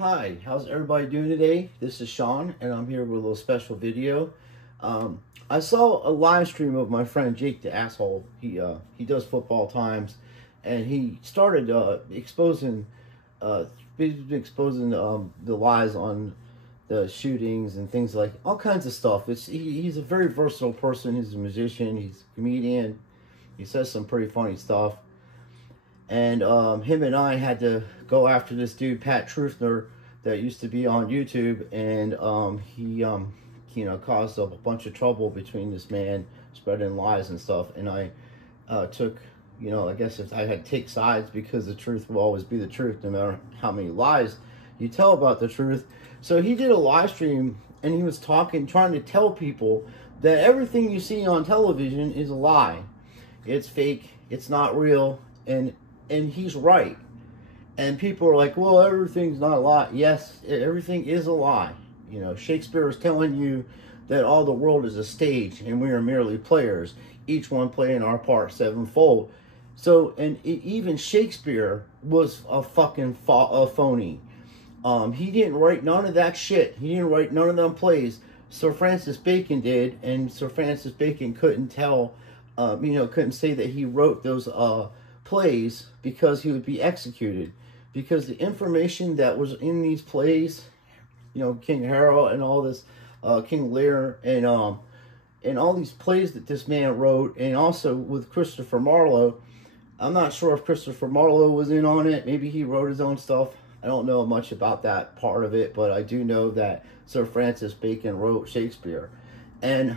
Hi, how's everybody doing today? This is Sean, and I'm here with a little special video. I saw a live stream of my friend Jake the Asshole. He does football times, and he started exposing the lies on the shootings and things like all kinds of stuff. He's a very versatile person. He's a musician. He's a comedian. He says some pretty funny stuff. And him and I had to go after this dude, Pat Truthner, that used to be on YouTube. And he caused a bunch of trouble between this man, spreading lies and stuff. And I took, I guess if I had to take sides, because the truth will always be the truth, no matter how many lies you tell about the truth. So he did a live stream, and he was trying to tell people that everything you see on television is a lie. It's fake. It's not real. And he's right. And people are like, well, everything's not a lie. Yes, everything is a lie. Shakespeare is telling you that all the world is a stage and we are merely players, each one playing our part sevenfold. So, and even Shakespeare was a fucking phony. He didn't write none of that shit. He didn't write none of them plays. Sir Francis Bacon did, and Sir Francis Bacon couldn't couldn't say that he wrote those plays, because he would be executed, because the information that was in these plays, King Harold and all this, King Lear and all these plays that this man wrote, and also with Christopher Marlowe. I'm not sure if Christopher Marlowe was in on it. Maybe he wrote his own stuff. I don't know much about that part of it, but I do know that Sir Francis Bacon wrote Shakespeare. And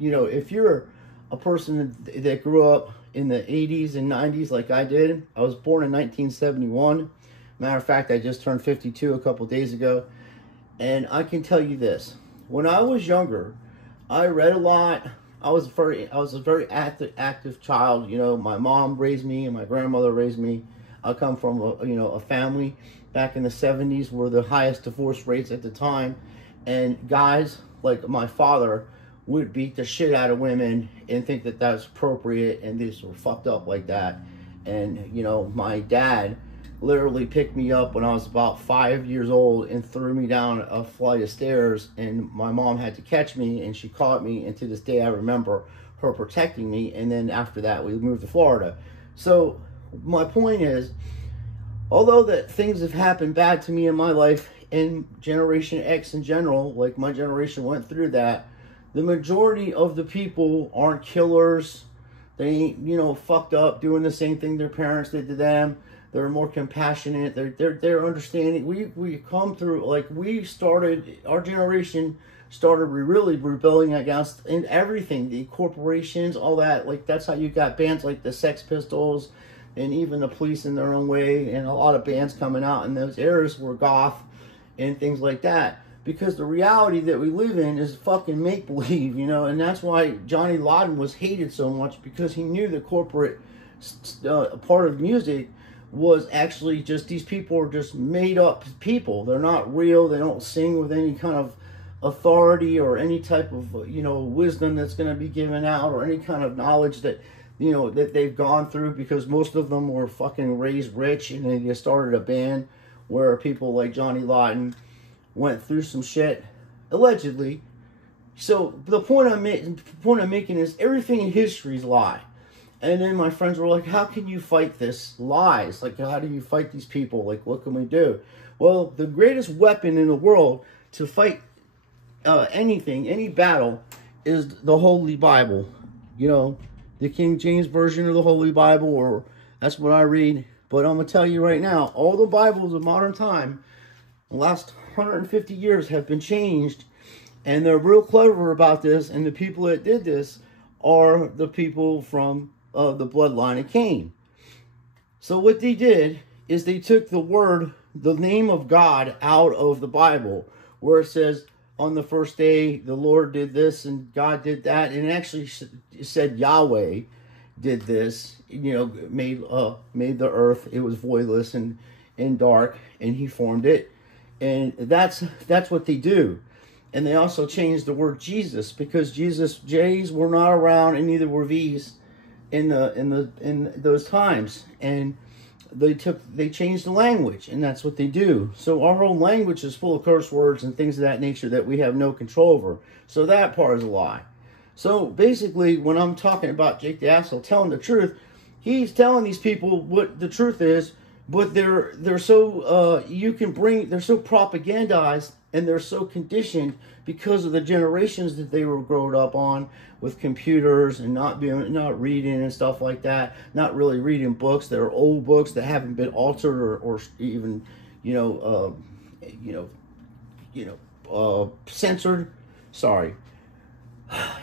if you're a person that grew up in the 80s and 90s like I did. I was born in 1971. Matter of fact, I just turned 52 a couple days ago. And I can tell you this. When I was younger, I read a lot. I was a very active child. My mom raised me and my grandmother raised me. I come from a family back in the 70s were the highest divorce rates at the time. And guys like my father would beat the shit out of women and think that that's appropriate, and these were fucked up like that. And my dad literally picked me up when I was about 5 years old and threw me down a flight of stairs, and my mom had to catch me, and she caught me, and to this day I remember her protecting me. And then after that we moved to Florida. So my point is, although that things have happened bad to me in my life, and Generation X in general, like my generation went through that, the majority of the people aren't killers. They ain't, fucked up doing the same thing their parents did to them. They're more compassionate. They're understanding. We come through, our generation started really rebelling against everything, the corporations, all that. Like, that's how you got bands like the Sex Pistols, and even the Police in their own way, and a lot of bands coming out in those eras were goth and things like that. Because the reality that we live in is fucking make-believe, and that's why Johnny Lawden was hated so much, because he knew the corporate part of music was actually just, these people are just made-up people. They're not real. They don't sing with any kind of authority or any type of, wisdom that's going to be given out, or any kind of knowledge that, that they've gone through, because most of them were fucking raised rich, and they just started a band where people like Johnny Lawden went through some shit, allegedly. So the point I'm making is, everything in history is lie. And then my friends were like, how can you fight this lies? Like, how do you fight these people? Like, what can we do? Well, the greatest weapon in the world to fight anything, any battle, is the Holy Bible. The King James Version of the Holy Bible, or that's what I read. But I'm going to tell you right now, all the Bibles of modern time, the last 150 years, have been changed, and they're real clever about this, and the people that did this are the people from the bloodline of Cain. So what they did is they took the name of God out of the Bible, where it says on the first day the Lord did this and God did that, and it actually said Yahweh did this, made the earth. It was voidless and dark, and he formed it. And that's what they do. And they also changed the word Jesus, because J's were not around, and neither were V's in those times. And they changed the language, and that's what they do. So our whole language is full of curse words and things of that nature that we have no control over. So that part is a lie. So basically, when I'm talking about Jake the Asshole telling the truth, he's telling these people what the truth is, but they're so they're so propagandized and they're so conditioned because of the generations that they were grown up on with computers and not reading and stuff like that, not really reading books that are old books that haven't been altered or even censored. Sorry,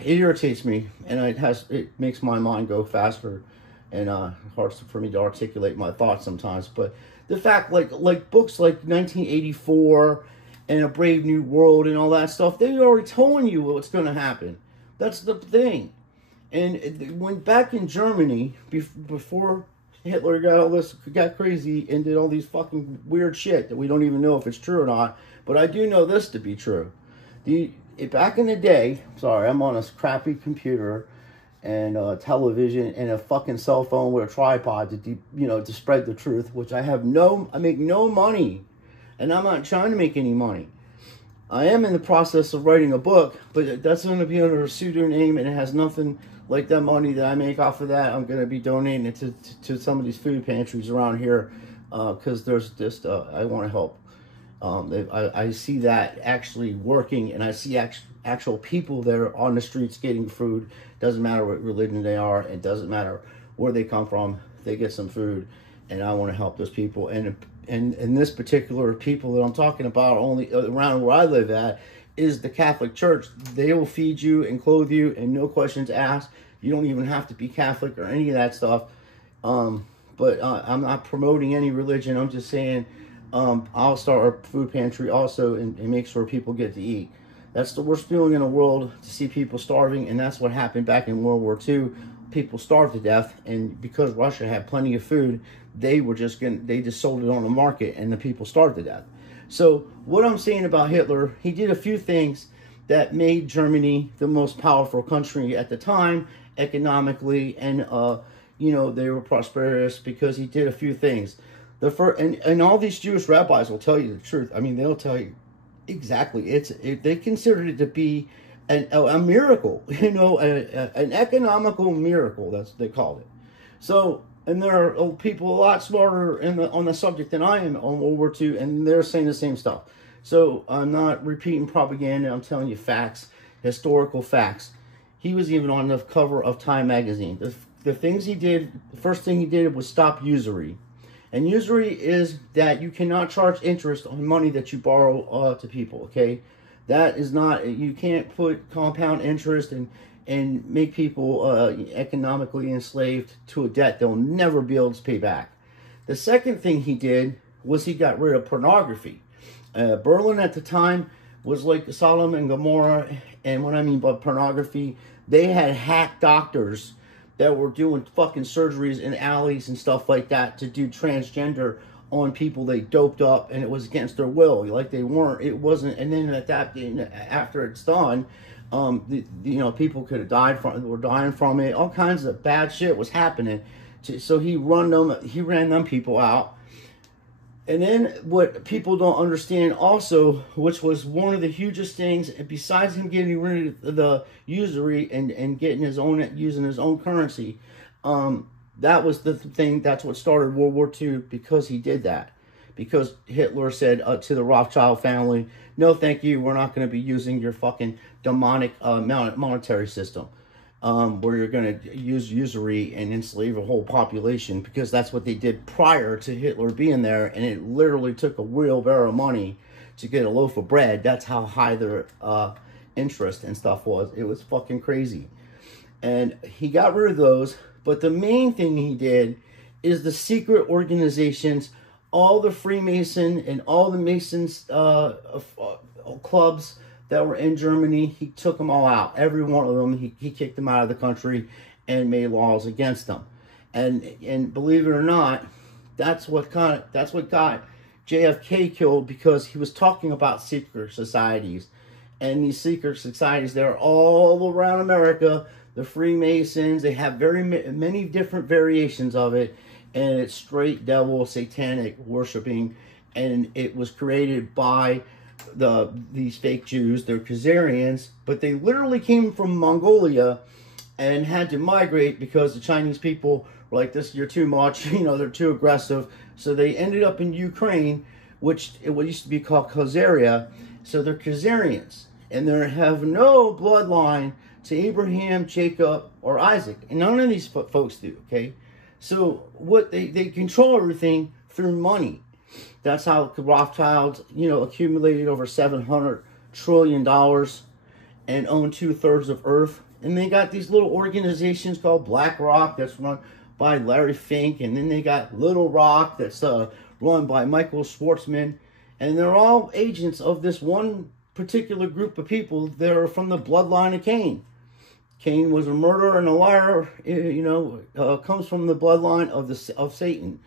it irritates me, and it makes my mind go faster, and hard for me to articulate my thoughts sometimes. But the fact, like books like 1984 and A Brave New World and all that stuff, they're already telling you what's going to happen. That's the thing. And when back in Germany, before Hitler got crazy and did all these fucking weird shit that we don't even know if it's true or not, but I do know this to be true. Back in the day, sorry, I'm on a crappy computer and television and a fucking cell phone with a tripod to spread the truth, which I make no money, and I'm not trying to make any money. I am in the process of writing a book, but that's going to be under a pseudonym, and it has nothing like that money that I make off of that. I'm going to be donating it to some of these food pantries around here, because there's just I want to help. I see that actually working, and I see actual people that are on the streets getting food. Doesn't matter what religion they are, it doesn't matter where they come from, they get some food, and I want to help those people. And this particular people that I'm talking about, only around where I live at, is the Catholic Church. They will feed you and clothe you, and no questions asked. You don't even have to be Catholic or any of that stuff. But I'm not promoting any religion. I'm just saying I'll start a food pantry also and make sure people get to eat. That's the worst feeling in the world, to see people starving, and that's what happened back in World War II. People starved to death, and because Russia had plenty of food, they just sold it on the market, and the people starved to death. So what I'm saying about Hitler, he did a few things that made Germany the most powerful country at the time, economically, and they were prosperous because he did a few things. And all these Jewish rabbis will tell you the truth. I mean, they'll tell you exactly. They considered it to be a miracle, an economical miracle. That's what they called it. So, and there are people a lot smarter on the subject than I am on World War II, and they're saying the same stuff. So I'm not repeating propaganda. I'm telling you facts, historical facts. He was even on the cover of Time magazine. The things he did, the first thing he did was stop usury. And usury is that you cannot charge interest on money that you borrow to people, okay? That is not, you can't put compound interest and make people economically enslaved to a debt they'll never be able to pay back. The second thing he did was he got rid of pornography. Berlin at the time was like Sodom and Gomorrah, and what I mean by pornography, they had hack doctors that were doing fucking surgeries in alleys and stuff like that to do transgender on people they doped up, and it was against their will, like they weren't, it wasn't. And then after it's done, people could have were dying from it. All kinds of bad shit was happening. So he ran them people out. And then what people don't understand also, which was one of the hugest things, besides him getting rid of the usury and getting using his own currency, that was the thing. That's what started World War II, because he did that. Because Hitler said to the Rothschild family, no, thank you, we're not going to be using your fucking demonic monetary system, where you're going to use usury and enslave a whole population, because that's what they did prior to Hitler being there, and it literally took a wheelbarrow of money to get a loaf of bread. That's how high their interest and stuff was. It was fucking crazy. And he got rid of those, but the main thing he did is the secret organizations, all the Freemason and all the Masons clubs that were in Germany. He took them all out. Every one of them, he kicked them out of the country and made laws against them. And believe it or not, that's what got JFK killed, because he was talking about secret societies. And these secret societies, they're all around America. The Freemasons, they have very many different variations of it. and it's straight devil satanic worshiping, and it was created by these fake Jews. They're Khazarians, but they literally came from Mongolia and had to migrate because the Chinese people were like, this, you're too much, you know, they're too aggressive. So they ended up in Ukraine, which it used to be called Khazaria. So they're Khazarians, and they have no bloodline to Abraham, Jacob, or Isaac. And none of these folks do, okay? So what they control everything through money. That's how Rothschilds, you know, accumulated over $700 trillion and own 2/3 of Earth. And they got these little organizations called BlackRock that's run by Larry Fink. And then they got Little Rock that's run by Michael Schwartzman. And they're all agents of this one particular group of people that are from the bloodline of Cain. Cain was a murderer and a liar, you know, comes from the bloodline of Satan.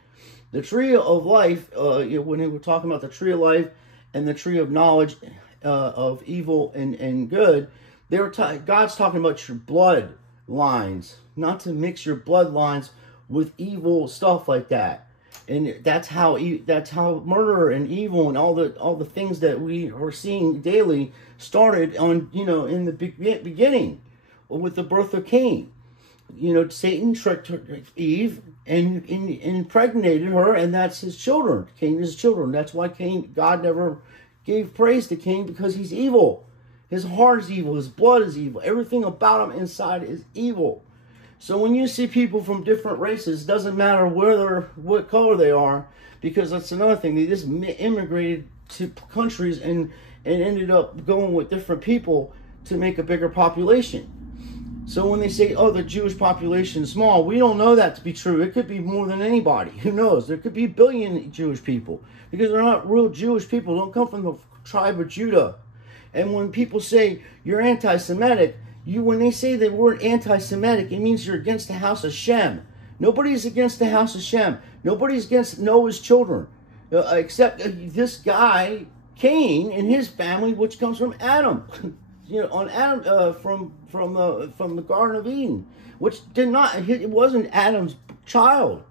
The tree of life, when we were talking about the tree of life and the tree of knowledge of evil and good, God's talking about your bloodlines, not to mix your bloodlines with evil stuff like that. And that's how murder and evil and all the things that we are seeing daily started on, you know, in the beginning with the birth of Cain. You know, Satan tricked Eve and impregnated her, and that's his children. Cain is his children. That's why God never gave praise to Cain, because he's evil. His heart is evil. His blood is evil. Everything about him inside is evil. So when you see people from different races, it doesn't matter what color they are, because that's another thing. They just immigrated to countries and ended up going with different people to make a bigger population. So when they say, oh, the Jewish population is small, we don't know that to be true. It could be more than anybody. Who knows? There could be 1 billion Jewish people, because they're not real Jewish people. They don't come from the tribe of Judah. And when people say you're anti-Semitic, when they say the word anti-Semitic, it means you're against the house of Shem. Nobody's against the house of Shem. Nobody's against Noah's children, except this guy, Cain, and his family, which comes from Adam. You know, on Adam from the Garden of Eden, which it wasn't Adam's child,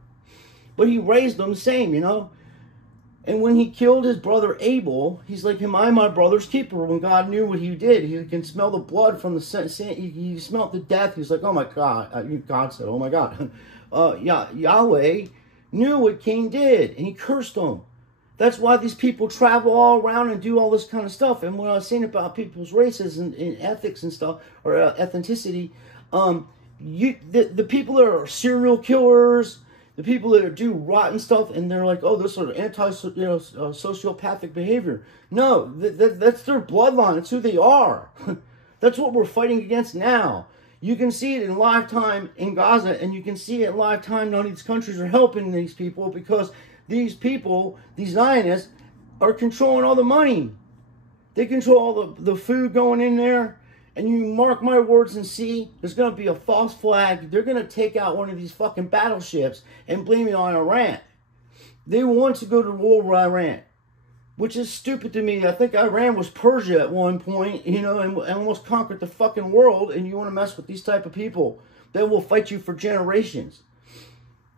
but he raised them the same, you know. And when he killed his brother Abel, he's like, am I my brother's keeper? When God knew what he did, he can smell the blood from the sand. He smelled the death. He's like, oh my God. God said, oh my God. Yahweh knew what Cain did, and he cursed him. That's why these people travel all around and do all this kind of stuff. And what I was saying about people's races and ethics and stuff, or ethnicity, the people that are serial killers, the people that do rotten stuff, and they're like, oh, this sort of sociopathic behavior. No, that's their bloodline. That's who they are. That's what we're fighting against now. You can see it in live time in Gaza, and you can see it in live time. None of these countries are helping these people, because these people, these Zionists, are controlling all the money. They control all the food going in there. And you mark my words and see, there's going to be a false flag. They're going to take out one of these fucking battleships and blame it on Iran. They want to go to war with Iran, which is stupid to me. I think Iran was Persia at one point, you know, and almost conquered the fucking world. And you want to mess with these type of people that will fight you for generations.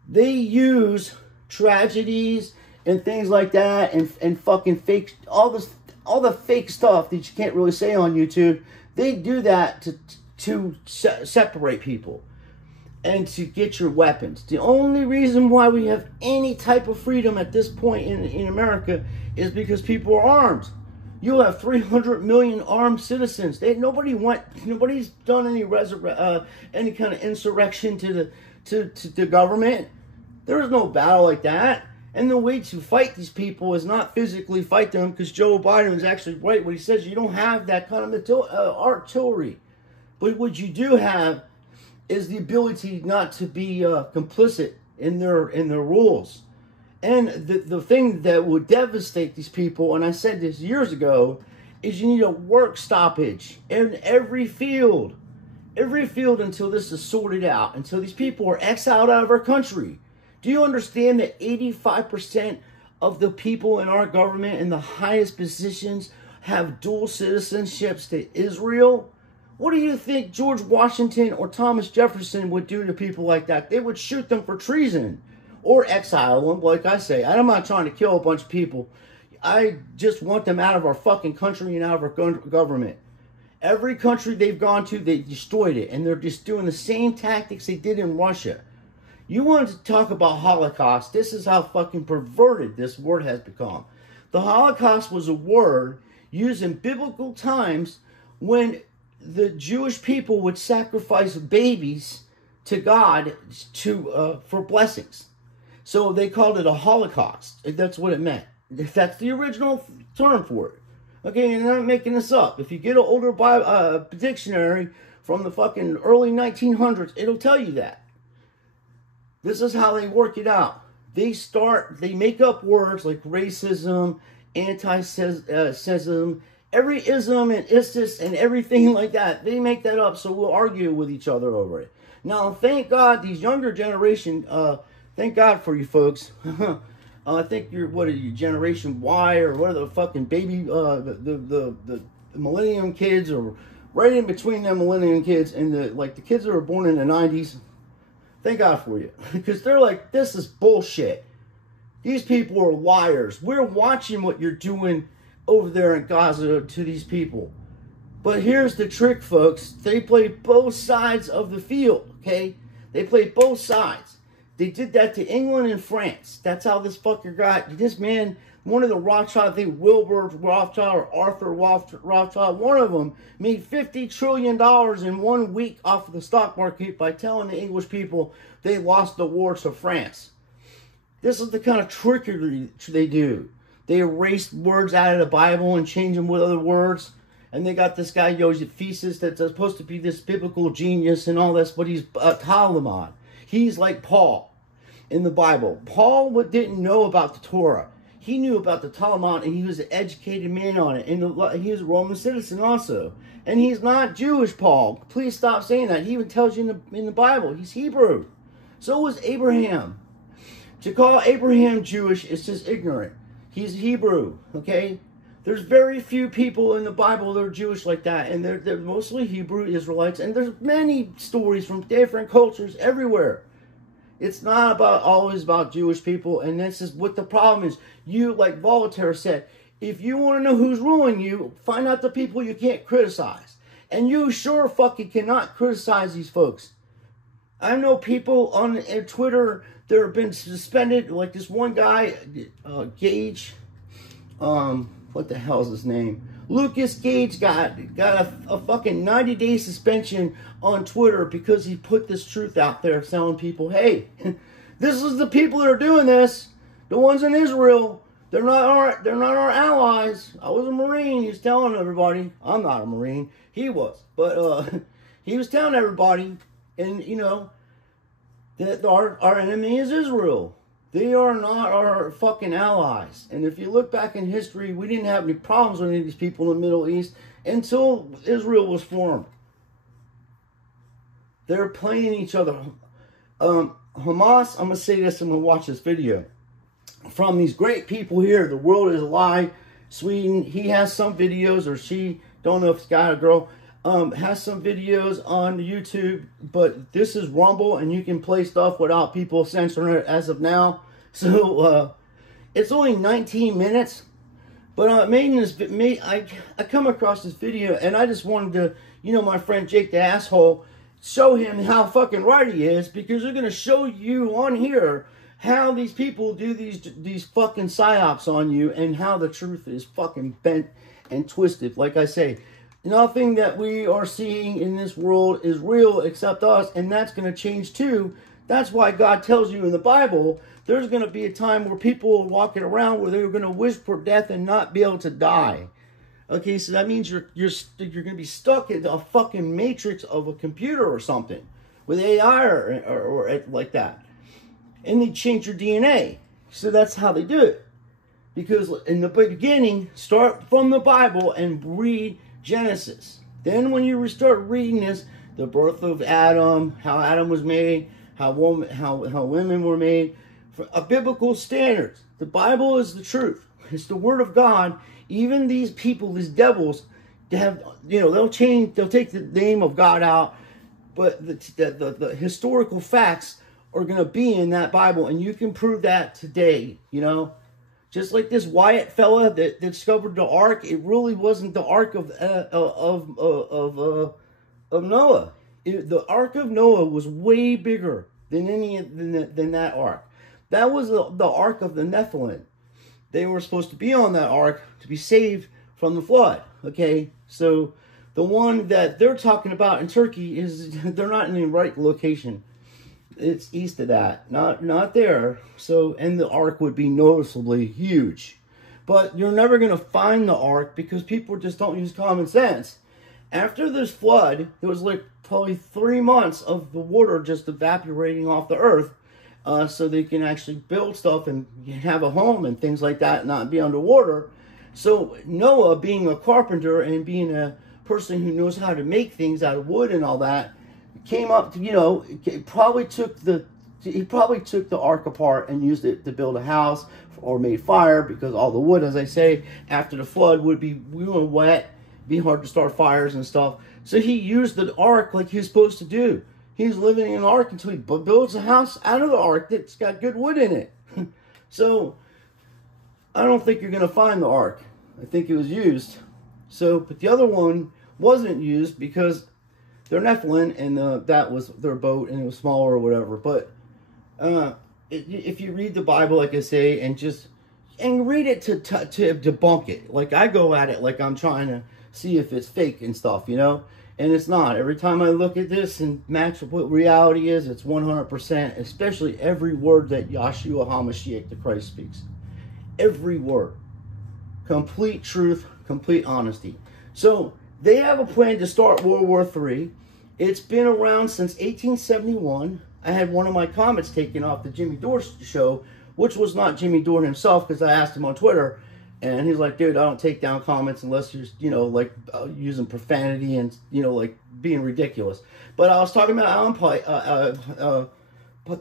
They use tragedies and things like that, and fucking fake, all the fake stuff that you can't really say on YouTube. They do that to separate people and to get your weapons. The only reason why we have any type of freedom at this point in America is because people are armed. You'll have 300 million armed citizens. Nobody's done any kind of insurrection to the government. There is no battle like that. And the way to fight these people is not physically fight them, because Joe Biden is actually right when he says you don't have that kind of artillery. But what you do have is the ability not to be complicit in their rules. And the thing that would devastate these people, and I said this years ago, is you need a work stoppage in every field. Every field, until this is sorted out, until these people are exiled out of our country. Do you understand that 85% of the people in our government in the highest positions have dual citizenships to Israel? What do you think George Washington or Thomas Jefferson would do to people like that? They would shoot them for treason. or exile them, like I say. I'm not trying to kill a bunch of people. I just want them out of our fucking country and out of our government. Every country they've gone to, they destroyed it. And they're just doing the same tactics they did in Russia. You wanted to talk about Holocaust. This is how fucking perverted this word has become. The Holocaust was a word used in biblical times when the Jewish people would sacrifice babies to God for blessings. So they called it a Holocaust. That's what it meant. That's the original term for it. Okay, and I'm not making this up. If you get an older dictionary from the fucking early 1900s, it'll tell you that. This is how they work it out. They make up words like racism, anti-Semitism, every ism and istis and everything like that. They make that up, so we'll argue with each other over it. Now, thank God, these younger generation, thank God for you folks. I think you're, what are you, Generation Y, or what are the fucking baby, the millennium kids, or right in between them millennium kids and the kids that were born in the 90s. Thank God for you. Because they're like, this is bullshit. These people are liars. We're watching what you're doing over there in Gaza to these people. But here's the trick, folks. They play both sides of the field, okay? They play both sides. They did that to England and France. That's how this fucker got. This man, one of the Rothschild, I think Wilbur Rothschild or Arthur Rothschild, one of them made $50 trillion in 1 week off of the stock market by telling the English people they lost the war to France. This is the kind of trickery they do. They erase words out of the Bible and change them with other words. And they got this guy, Josephus, that's supposed to be this biblical genius and all this, but he's a Talmud. He's like Paul in the Bible. Paul didn't know about the Torah. He knew about the Talmud, and he was an educated man on it. And he was a Roman citizen also. And he's not Jewish, Paul. Please stop saying that. He even tells you in the Bible. He's Hebrew. So was Abraham. To call Abraham Jewish is just ignorant. He's Hebrew, okay? There's very few people in the Bible that are Jewish like that. And they're mostly Hebrew Israelites. And there's many stories from different cultures everywhere. It's not always about Jewish people, and this is what the problem is. You, like Voltaire said, if you want to know who's ruling you, find out the people you can't criticize. And you sure fucking cannot criticize these folks. I know people on Twitter that have been suspended, like this one guy, Gage, what the hell is his name? Lucas Gage got a fucking 90-day suspension on Twitter because he put this truth out there telling people, hey, this is the people that are doing this. The ones in Israel, they're not our allies. I was a Marine. He was telling everybody. I'm not a Marine. He was. But he was telling everybody, and you know, that our enemy is Israel. They are not our fucking allies. And if you look back in history, we didn't have any problems with any of these people in the Middle East until Israel was formed. They're playing each other. Hamas, I'm going to say this, I'm going to watch this video. From these great people here, The World is a Lie, Sweden, he has some videos, or she, don't know if it's a guy or girl, has some videos on YouTube, but this is Rumble, and you can play stuff without people censoring it as of now. So it's only 19 minutes, but I come across this video, and I just wanted to, you know, my friend Jake the Asshole, show him how fucking right he is, because they're gonna show you on here how these people do these fucking psyops on you, and how the truth is fucking bent and twisted. Like I say, nothing that we are seeing in this world is real except us, and that's going to change too. That's why God tells you in the Bible, there's going to be a time where people are walking around where they're going to wish for death and not be able to die. Okay, so that means you're going to be stuck in a fucking matrix of a computer or something with AI or like that. And they change your DNA. So that's how they do it. Because in the beginning, start from the Bible and read Genesis. Then when you start reading this, the birth of Adam, how Adam was made, how women were made, for a biblical standards. The Bible is the truth. It's the Word of God. Even these people, these devils, they have, you know, they'll take the name of God out, but the historical facts are going to be in that Bible, and you can prove that today, you know. Just like this Wyatt fella that discovered the ark, it really wasn't the ark of Noah. The ark of Noah was way bigger than than that ark. That was the ark of the Nephilim. They were supposed to be on that ark to be saved from the flood. Okay, so the one that they're talking about in Turkey is they're not in the right location. It's east of that, not there. So, and the ark would be noticeably huge. But you're never going to find the ark because people just don't use common sense. After this flood, there was like probably 3 months of the water just evaporating off the earth, so they can actually build stuff and have a home and things like that, and not be underwater. So Noah, being a carpenter and being a person who knows how to make things out of wood and all that, came up to, you know, he probably took the ark apart and used it to build a house or made fire, because all the wood, as I say, after the flood would be wet, be hard to start fires and stuff. So he used the ark like he was supposed to do. He was living in an ark until he builds a house out of the ark that's got good wood in it. So I don't think you're going to find the ark. I think it was used. So, but the other one wasn't used because they're Nephilim, and that was their boat, and it was smaller or whatever. But if you read the Bible, like I say, and read it to debunk it. Like I go at it like I'm trying to see if it's fake and stuff, you know, and it's not. Every time I look at this and match what reality is, it's 100%. Especially every word that Yahshua HaMashiach, the Christ, speaks. Every word, complete truth, complete honesty. So they have a plan to start World War III. It's been around since 1871. I had one of my comments taken off the Jimmy Dore show, which was not Jimmy Dore himself, because I asked him on Twitter, and he's like, dude, I don't take down comments unless you're, you know, like using profanity and, you know, like being ridiculous. But I was talking about Alan Pike,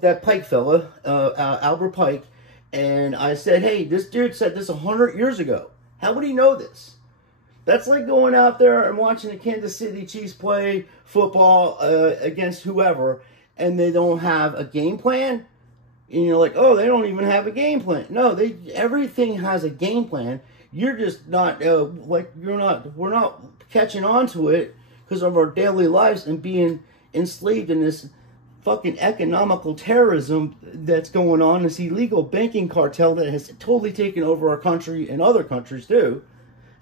that Pike fella, Albert Pike, and I said, hey, this dude said this 100 years ago. How would he know this? That's like going out there and watching the Kansas City Chiefs play football against whoever, and they don't have a game plan. And you're like, oh, they don't even have a game plan. No, everything has a game plan. You're just not we're not catching on to it because of our daily lives and being enslaved in this fucking economical terrorism that's going on. This illegal banking cartel that has totally taken over our country and other countries too.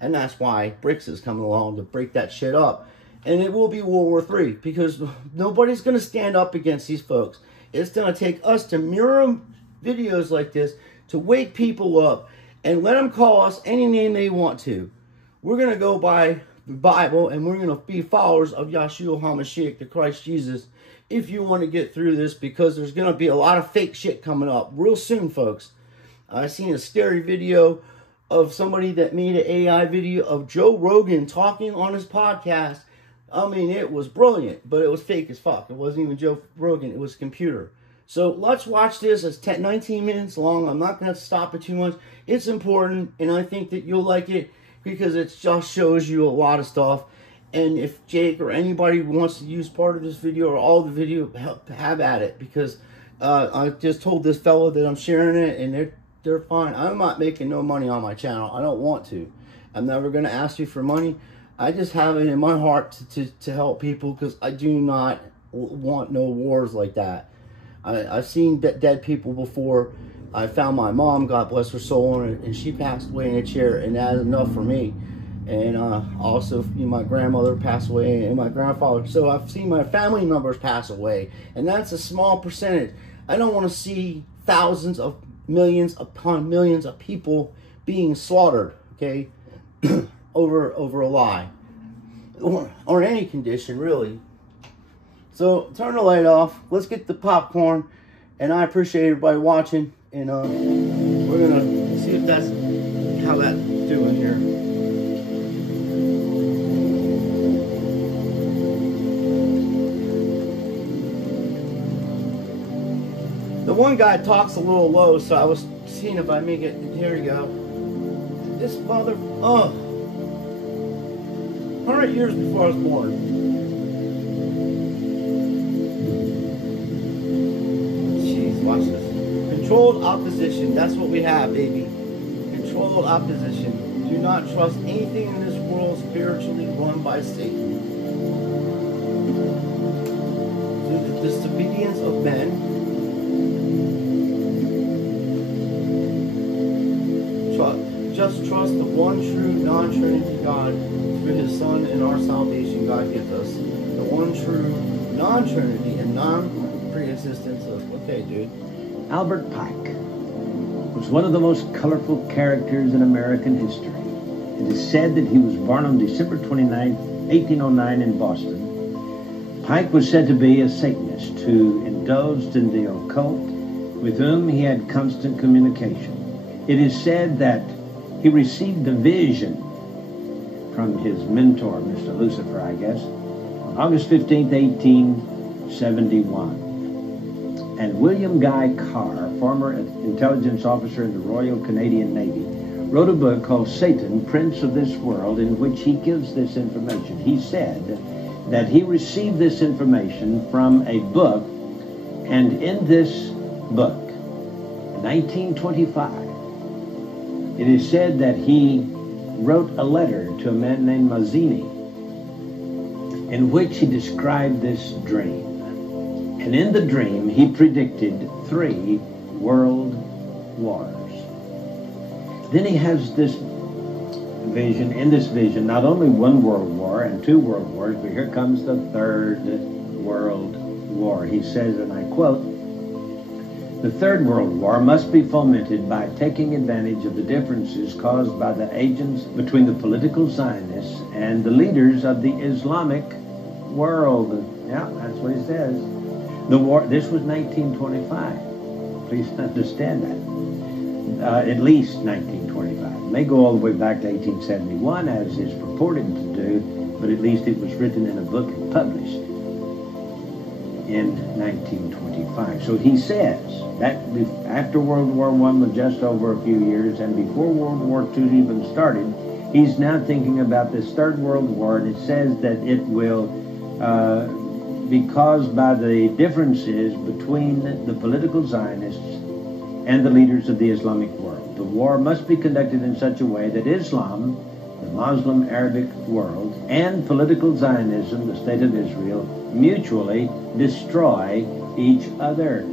And that's why BRICS is coming along to break that shit up. And it will be World War III, because nobody's going to stand up against these folks. It's going to take us to mirror videos like this to wake people up and let them call us any name they want to. We're going to go by the Bible, and we're going to be followers of Yahshua HaMashiach, the Christ Jesus, if you want to get through this, because there's going to be a lot of fake shit coming up real soon, folks. I seen a scary video of somebody that made an AI video of Joe Rogan talking on his podcast. I mean, it was brilliant, but it was fake as fuck. It wasn't even Joe Rogan. It was a computer. So let's watch this. It's 19 minutes long. I'm not going to stop it too much. It's important, and I think that you'll like it because it just shows you a lot of stuff. And if Jake or anybody wants to use part of this video or all the video, have at it, because I just told this fellow that I'm sharing it, and they're fine. I'm not making no money on my channel. I don't want to. I'm never going to ask you for money. I just have it in my heart to help people, because I do not want no wars like that. I've seen dead people before. I found my mom, God bless her soul, and she passed away in a chair, and that is enough for me. And also, my grandmother passed away, and my grandfather. So I've seen my family members pass away, and that's a small percentage. I don't want to see thousands of millions upon millions of people being slaughtered, okay, over a lie, or any condition, really. So turn the light off. Let's get the popcorn, and I appreciate everybody watching. And we're gonna see if that's how that's doing here. The one guy talks a little low, so I was seeing if I make it. Here you go. This mother, 100 years before I was born. Controlled opposition. That's what we have, baby. Controlled opposition. Do not trust anything in this world spiritually run by Satan. Through the disobedience of men, just trust the one true non-Trinity God through His Son and our salvation God gives us. The one true non-Trinity and non-pre-existence of, okay, dude. Albert Pike was one of the most colorful characters in American history. It is said that he was born on December 29, 1809 in Boston. Pike was said to be a Satanist who indulged in the occult, with whom he had constant communication. It is said that he received a vision from his mentor, Mr. Lucifer, I guess, on August 15, 1871. And William Guy Carr, former intelligence officer in the Royal Canadian Navy, wrote a book called Satan, Prince of This World, in which he gives this information. He said that he received this information from a book, and in this book, in 1925, it is said that he wrote a letter to a man named Mazzini, in which he described this dream. And in the dream, he predicted 3 world wars. Then he has this vision. In this vision, not only 1 world war and 2 world wars, but here comes the 3rd world war. He says, and I quote, "The 3rd world war must be fomented by taking advantage of the differences caused by the agents between the political Zionists and the leaders of the Islamic world." Yeah, that's what he says. The war, this was 1925. Please understand that. At least 1925. It may go all the way back to 1871, as is purported to do, but at least it was written in a book and published in 1925. So he says that after World War I was just over a few years, and before World War II even started, he's now thinking about this 3rd World War, and it says that it will be caused by the differences between the political Zionists and the leaders of the Islamic world. The war must be conducted in such a way that Islam, the Muslim Arabic world, and political Zionism, the State of Israel, mutually destroy each other.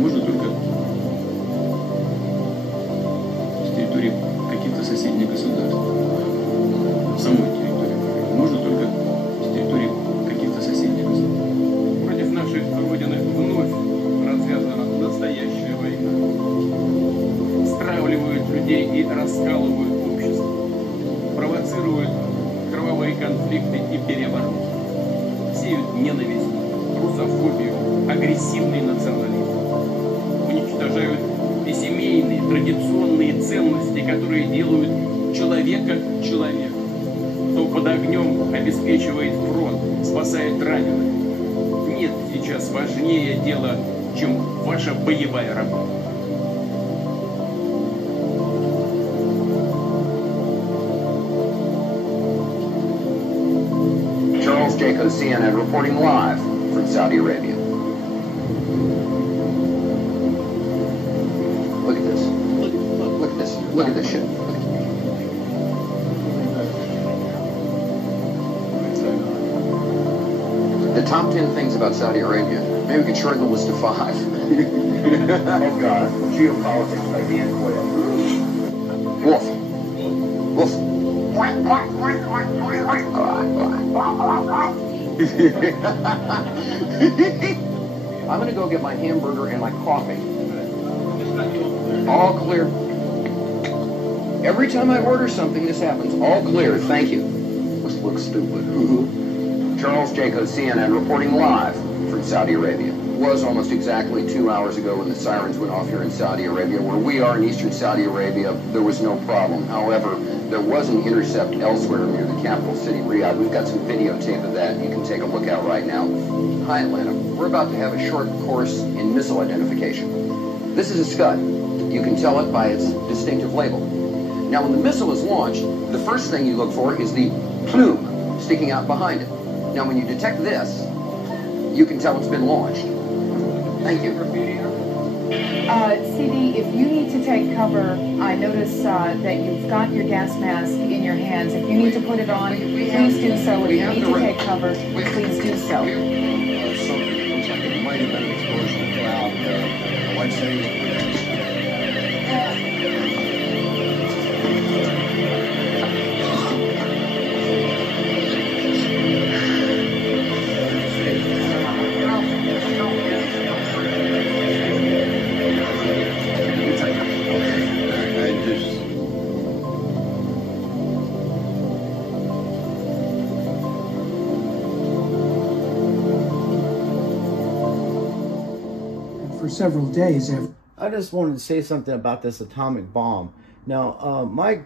можно только с территории каких-то соседних государств. Самой территории. Можно только с территории каких-то соседних государств. Против нашей Родины вновь развязана настоящая война. Стравливают людей и раскалывают общество. Провоцируют кровавые конфликты и перевороты. Сеют ненависть, русофобию, агрессивный национализм. Уничтожают и семейные, традиционные ценности, которые делают человека человеком. Кто под огнем обеспечивает фронт, спасает раненых. Нет сейчас важнее дела, чем ваша боевая работа. CNN reporting live from Saudi Arabia. Look at this. Look at this. Look at this shit. The top 10 things about Saudi Arabia. Maybe we could shorten the list to 5. Oh God. Geopolitics by Dan Quayle. Wolf. Wolf. I'm gonna go get my hamburger and my coffee. All clear. Every time I order something, this happens. All clear. Thank you. This looks stupid. Charles Jacobs, CNN, reporting live from Saudi Arabia. It was almost exactly 2 hours ago when the sirens went off here in Saudi Arabia. Where we are in eastern Saudi Arabia, there was no problem. However, there was an intercept elsewhere near the capital city, Riyadh. We've got some videotape of that you can take a look at right now. Hi, Atlanta. We're about to have a short course in missile identification. This is a Scud. You can tell it by its distinctive label. Now, when the missile is launched, the first thing you look for is the plume sticking out behind it. Now, when you detect this, you can tell it's been launched. Thank you. CD, if you need to take cover, I notice that you've got your gas mask in your hands. If you need to put it on, please do so. If you need to take cover, please do so. Something looks like it might have been an explosion of cloud. I'd say several days after. I just wanted to say something about this atomic bomb. Now, my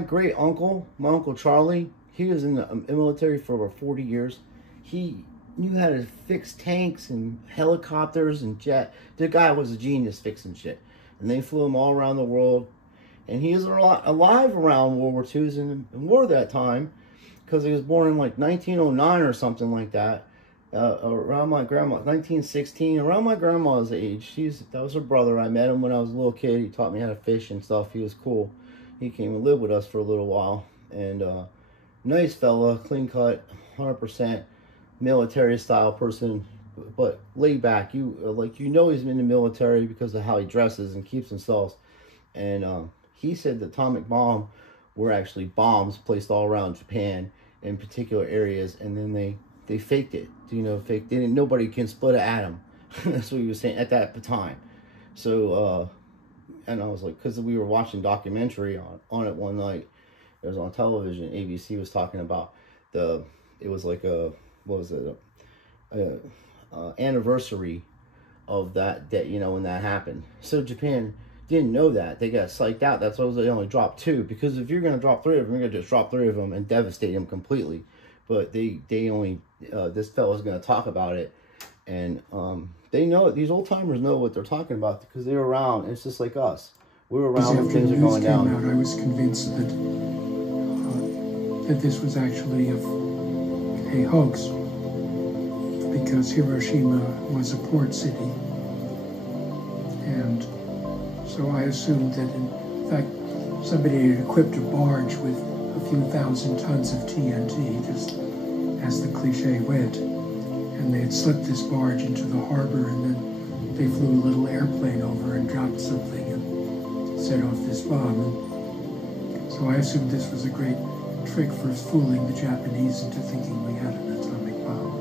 great uncle, my Uncle Charlie, he was in the military for over 40 years. He knew how to fix tanks and helicopters and jet. The guy was a genius fixing shit. And they flew him all around the world. And he was alive around World War II. He was in war that time because he was born in like 1909 or something like that. Around my grandma, 1916, around my grandma's age. That was her brother. I met him when I was a little kid. He taught me how to fish and stuff. He was cool. He came and lived with us for a little while. And nice fella, clean cut, 100% military style person, but laid back. You know he's in the military because of how he dresses and keeps himself. And he said the atomic bomb were actually bombs placed all around Japan in particular areas, and then they faked it. Nobody can split an atom. That's what he was saying at that time. So, and I was like, because we were watching documentary on it one night. It was on television. ABC was talking about it was like anniversary of that, when that happened. So Japan didn't know that. They got psyched out. That's why they only dropped 2. Because if you're going to drop 3 of them, you're going to just drop 3 of them and devastate them completely. But they only, this fellow's going to talk about it. And they know it. These old timers know what they're talking about because they're around. It's just like us. We're around when things are going down. Out, I was convinced that that this was actually a hoax, because Hiroshima was a port city. And so I assumed that, in fact, somebody had equipped a barge with a few thousand tons of TNT, just as the cliche went. And they had slipped this barge into the harbor and then they flew a little airplane over and dropped something and set off this bomb. And so I assumed this was a great trick for fooling the Japanese into thinking we had an atomic bomb.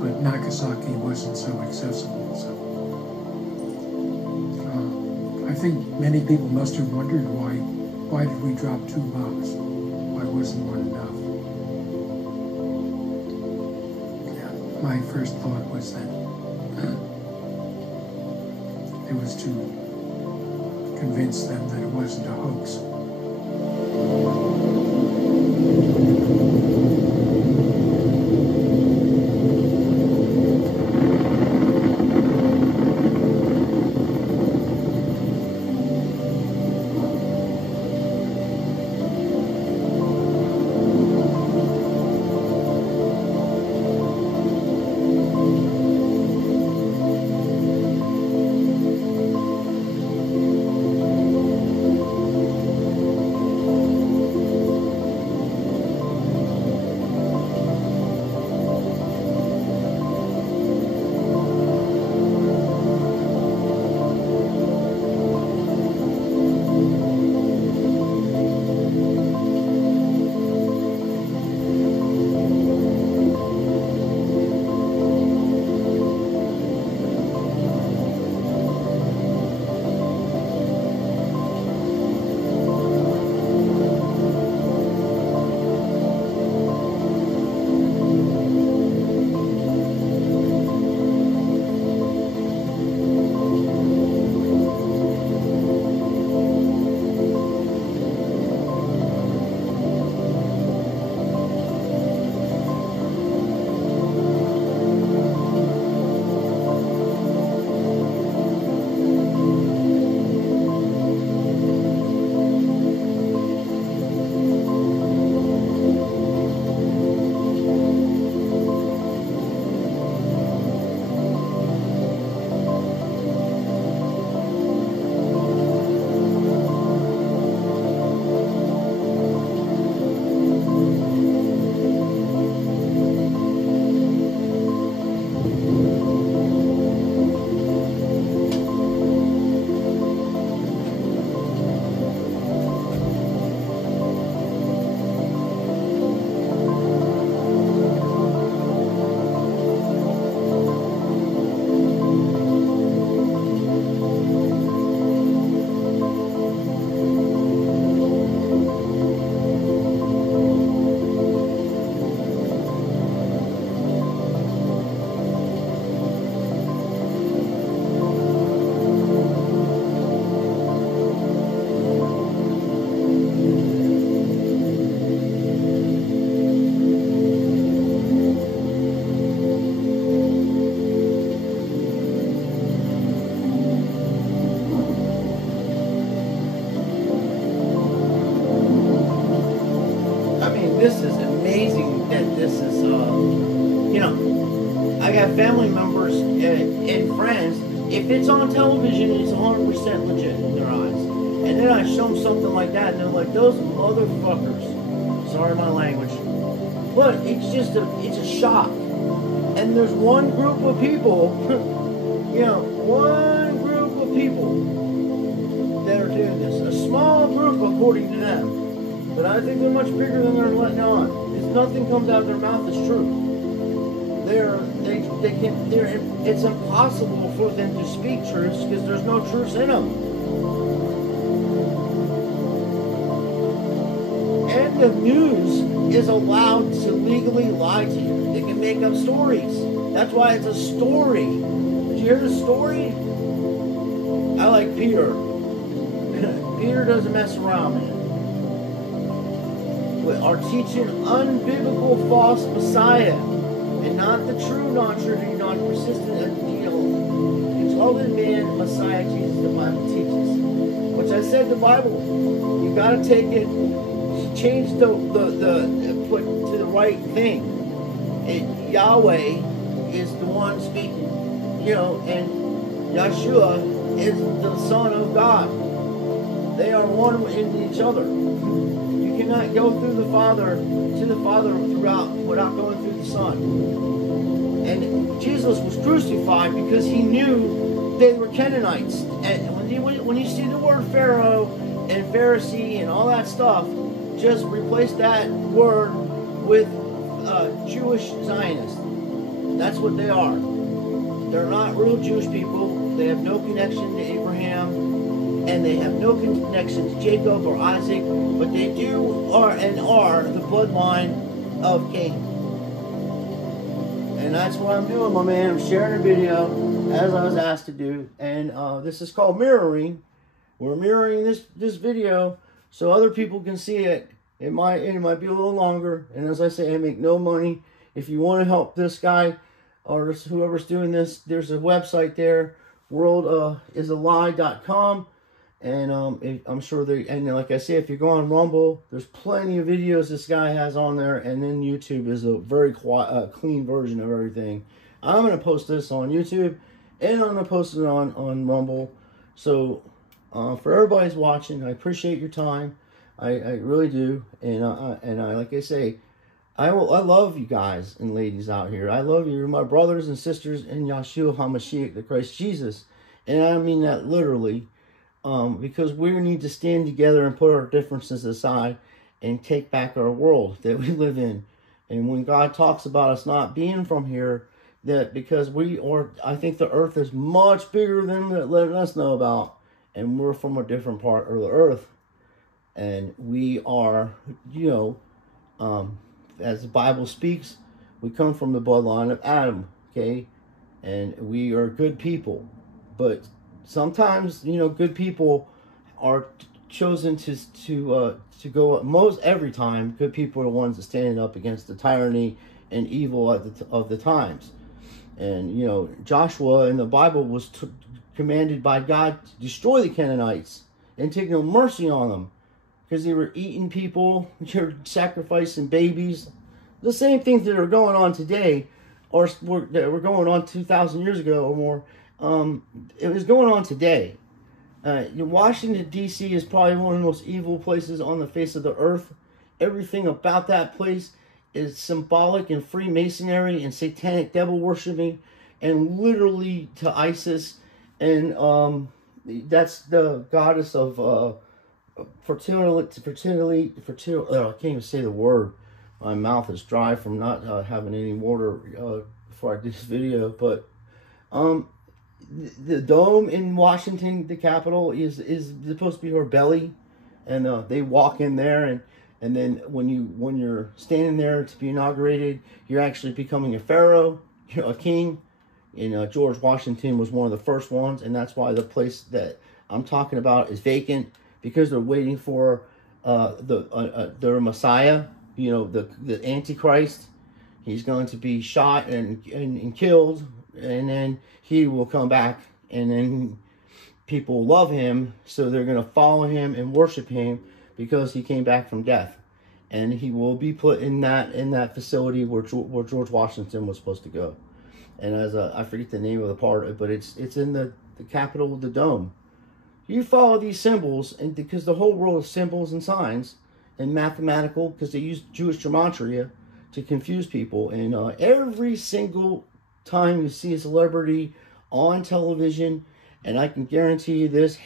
But Nagasaki wasn't so accessible, so I think many people must have wondered why did we drop 2 bombs? Why wasn't one enough? Yeah, my first thought was that it was to convince them that it wasn't a hoax. This is amazing that this is, you know, I got family members and friends. If it's on television, it's 100% legit in their eyes. And then I show them something like that, and they're like, those motherfuckers. Sorry my language. But it's just it's a shock. And there's one group of people, you know, one group of people that are doing this. A small group according to them. But I think they're much bigger than they're letting on. Because nothing comes out of their mouth is true. It's impossible for them to speak truths because there's no truths in them. And the news is allowed to legally lie to you. They can make up stories. That's why it's a story. Did you hear the story? I like Peter. Peter doesn't mess around, man. Are teaching unbiblical false Messiah and not the true non-Trinity, non-persistent, exalted man Messiah Jesus the Bible teaches. Which I said the Bible, you got to take it, change the put to the right thing. Yahweh is the one speaking, you know, and Yeshua is the Son of God. They are one in each other. You cannot go through the Father to the Father without going through the Son. And Jesus was crucified because he knew they were Canaanites. And when you see the word Pharaoh and Pharisee and all that stuff, just replace that word with Jewish Zionists. That's what they are. They're not real Jewish people. They have no connection to Abraham, and they have no connection to Jacob or Isaac, but they are the bloodline of Cain. And that's what I'm doing, my man. I'm sharing a video as I was asked to do, and this is called mirroring. We're mirroring this video so other people can see it. It might be a little longer, and as I say, I make no money. If you want to help this guy or whoever's doing this, there's a website there, worldisalie.com, and I'm sure and like I say, if you go on Rumble, there's plenty of videos this guy has on there, and then YouTube is a very clean version of everything. I'm going to post this on YouTube, and I'm going to post it on Rumble. So for everybody's watching, I appreciate your time. I really do, and I like I say, I love you guys and ladies out here. I love you. You're my brothers and sisters in Yahshua HaMashiach, the Christ Jesus, and I mean that literally, because we need to stand together and put our differences aside and take back our world that we live in. And when God talks about us not being from here, that because I think the earth is much bigger than letting us know about, and we're from a different part of the earth. And we are, as the Bible speaks, we come from the bloodline of Adam, okay? And we are good people. But sometimes, good people are chosen to go, every time, good people are the ones that stand up against the tyranny and evil of the times. And, Joshua in the Bible was commanded by God to destroy the Canaanites and take no mercy on them, because they were eating people, they were sacrificing babies. The same things that are going on today, or that were going on 2,000 years ago or more, it was going on today. Washington, D.C. is probably one of the most evil places on the face of the earth. Everything about that place is symbolic and Freemasonry and satanic devil worshiping, and literally to ISIS. And that's the goddess of fertility. I can't even say the word. My mouth is dry from not having any water before I did this video. But the dome in Washington, the Capitol, is supposed to be her belly, and they walk in there, and then when you're standing there to be inaugurated, you're actually becoming a pharaoh, a king. And George Washington was one of the first ones, and that's why the place that I'm talking about is vacant, because they're waiting for their Messiah, the Antichrist. He's going to be shot and killed, and then he will come back, and then people love him, so they're going to follow him and worship him because he came back from death, and he will be put in that facility where George Washington was supposed to go. And I forget the name of the part, but it's in the Capitol, the dome. You follow these symbols, and because the whole world is symbols and signs and mathematical, because they use Jewish gematria to confuse people. And every single time you see a celebrity on television, and I can guarantee you this,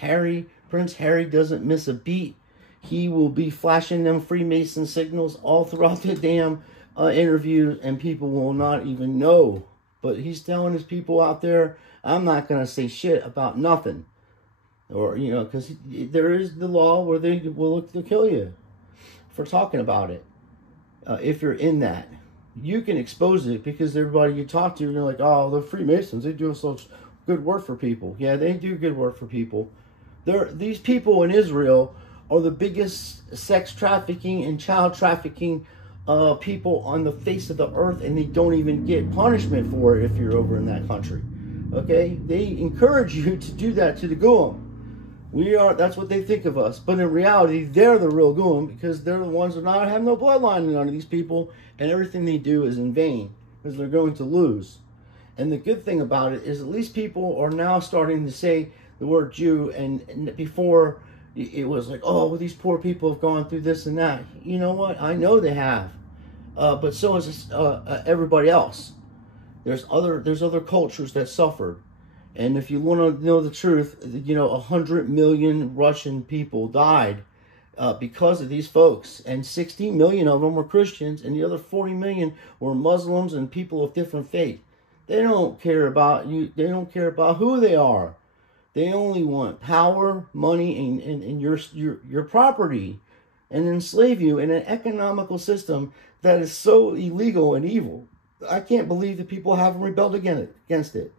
Prince Harry doesn't miss a beat. He will be flashing them Freemason signals all throughout the damn interview, and people will not even know. But he's telling his people out there, I'm not going to say shit about nothing. Or, because there is the law where they will look to kill you for talking about it. If you're in that, you can expose it, because everybody you talk to, you're like, oh, the Freemasons, they do such good work for people. Yeah, they do good work for people. These people in Israel are the biggest sex trafficking and child trafficking people on the face of the earth, and they don't even get punishment for it if you're over in that country. Okay? They encourage you to do that to the Goyim. That's what they think of us. But in reality, they're the real Goyim, because they're the ones that have no bloodline in none of these people, and everything they do is in vain, because they're going to lose. And the good thing about it is at least people are now starting to say the word Jew, and before it was like, oh, well, these poor people have gone through this and that. You know what? I know they have. But so is everybody else. There's other cultures that suffered. And if you want to know the truth, 100 million Russian people died because of these folks. And 16 million of them were Christians, and the other 40 million were Muslims and people of different faith. They don't care about you. They don't care about who they are. They only want power, money, and your property, and enslave you in an economical system that is so illegal and evil. I can't believe that people haven't rebelled against it.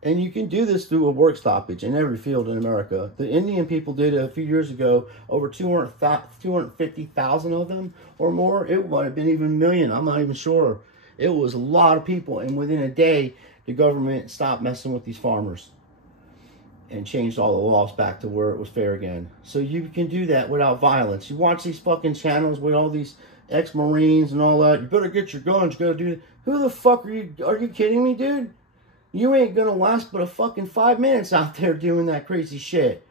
And you can do this through a work stoppage in every field in America. The Indian people did it a few years ago, over 250,000 of them or more. It might have been even a million. I'm not even sure. It was a lot of people. And within a day, the government stopped messing with these farmers and changed all the laws back to where it was fair again. So you can do that without violence. You watch these fucking channels with all these ex-Marines and all that. You better get your guns. You gotta do it. Who the fuck are you? Are you kidding me, dude? You ain't gonna last but a fucking 5 minutes out there doing that crazy shit.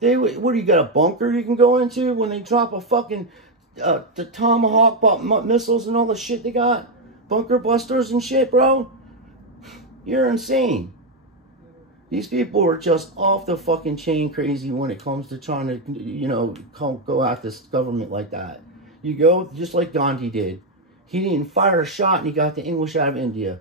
What do you got, a bunker you can go into when they drop a fucking the Tomahawk missiles and all the shit they got? Bunker busters and shit, bro? You're insane. These people are just off the fucking chain crazy when it comes to trying to, go at this government like that. You go just like Gandhi did. He didn't fire a shot and he got the English out of India.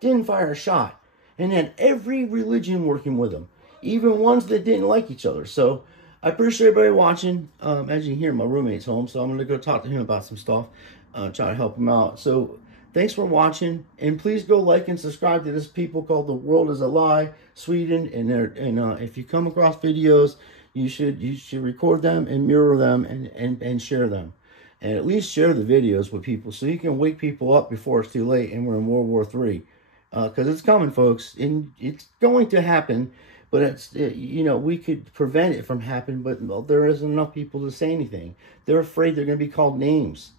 Didn't fire a shot. And had every religion working with him. Even ones that didn't like each other. So, I appreciate everybody watching. As you can hear, my roommate's home. So, I'm going to go talk to him about some stuff. Try to help him out. So, thanks for watching. And please go like and subscribe to this people called The World Is a Lie, Sweden. And if you come across videos, you should record them and mirror them and share them. And at least share the videos with people so you can wake people up before it's too late and we're in World War III. Because it's coming, folks, and it's going to happen, but we could prevent it from happening, but there isn't enough people to say anything. They're afraid they're going to be called names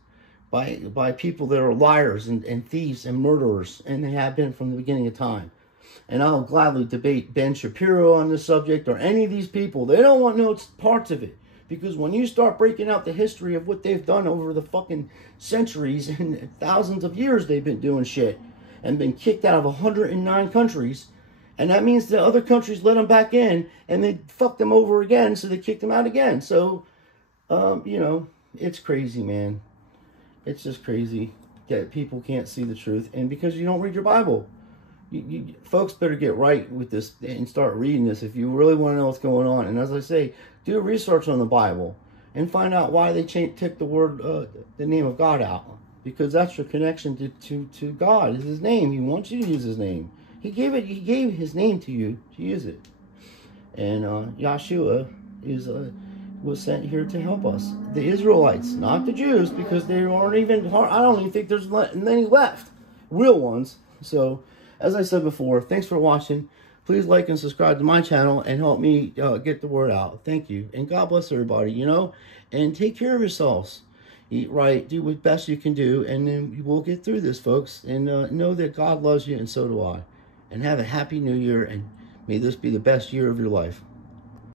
by people that are liars and thieves and murderers, and they have been from the beginning of time. And I'll gladly debate Ben Shapiro on this subject or any of these people. They don't want no parts of it. Because when you start breaking out the history of what they've done over the fucking centuries and thousands of years they've been doing shit and been kicked out of 109 countries, and that means the other countries let them back in and they fucked them over again, so they kicked them out again. So, it's crazy, man. It's just crazy that people can't see the truth, and because you don't read your Bible. You folks better get right with this and start reading this if you really want to know what's going on. And as I say, do research on the Bible and find out why they took the word, the name of God out. Because that's your connection to God. It's His name. He wants you to use His name. He gave His name to you to use it. And Yeshua was sent here to help us. The Israelites, not the Jews, because they aren't even. I don't even think there's many left, real ones. So, as I said before, thanks for watching. Please like and subscribe to my channel and help me get the word out. Thank you. And God bless everybody, and take care of yourselves. Eat right, do what best you can do, and then we'll get through this, folks. And know that God loves you, and so do I. And have a happy new year, and may this be the best year of your life.